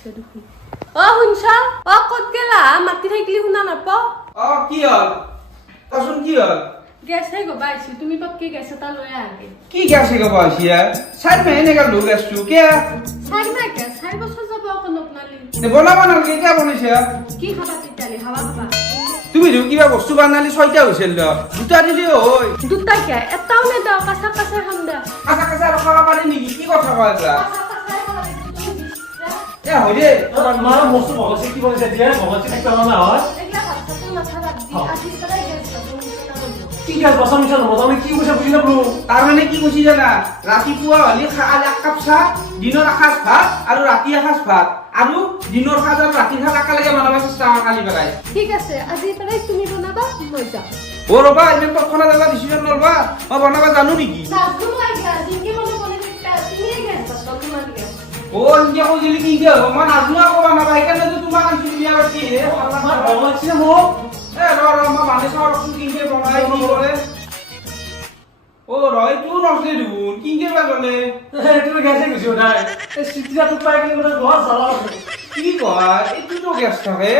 আইছে দেখি ও শুনছা ও কত গেলা মাতি থাকিলি শুনা নাপা কি হল কচোন কি হল গ্যাস হে গবা আইছি তুমি পক্কি গ্যাস এটা লই আগে কি গ্যাসে গবা আইছিয়া সাইড মে এনেকা লোক আসছো কে সাইড না গ্যাস 4 বছর যাব কোনক নালি বনাবা না কে বনাইছা কি খাবা তিতালি হাওয়া খাবা তুমি দিও কিবা বস্তু বানালি ছয়টা হৈছিল দ দুটা দিলি হই দুটা কে এটাও নে দাও কাঁচা কাঁচা খাম দা কাঁচা কাঁচা আর খাবা পারি নেকি কি কথা কয় এটা এ হয় দে তোমার মা মস্ত বলছে কি বলছে দিয়া বলছে একটা না হয় এগুলা ভাতটা মাথা রাখ দি আজি তাই গ্যাস কি গ্যাস বসা মিশন মত আমি কি কইছা বুঝি না ব্রো তাৰ মানে কি কৈছি জানা ৰাতিপুৱা হলি খাল এক কাপ চাহ দিনৰ এসাঁজ ভাত আৰু ৰাতি এসাঁজ ভাত আৰু দিনৰ সাঁজ আৰু ৰাতিৰ সাঁজ একেলগে বনাব চেষ্টা কৰা কালি পেলাই ঠিক আছে আজি তাই তুমি বনাবা মই যাম ও ৰবা ইমান তৎক্ষণাত এটা ডিচিজন নলবা মই বনাব জানো নেকি দাদু মই গ্যাস দিকে মনে বলে তুমি গ্যাস বাসা তোমার গ্যাস ও ইনকে কৈছিলি কি কি হ'ব মই নাজনো আকৌ বনাব সেইকাৰণেতো তোমাক আনিছিলো বিয়া পাতি আমাৰ ভালো লাগছে না মোক এ ৰ মই মানে চাওঁ ৰচোন কিনকে বনাই কি কৰে ও ৰয় তোৰ নচলে দেখোন কিনকে বা গলে তুমি গেছে গেছি ওটাই এই সিটিটা তো পাই গেলে ঘর চালাও কি কয় এইটোতো গেছ থাকে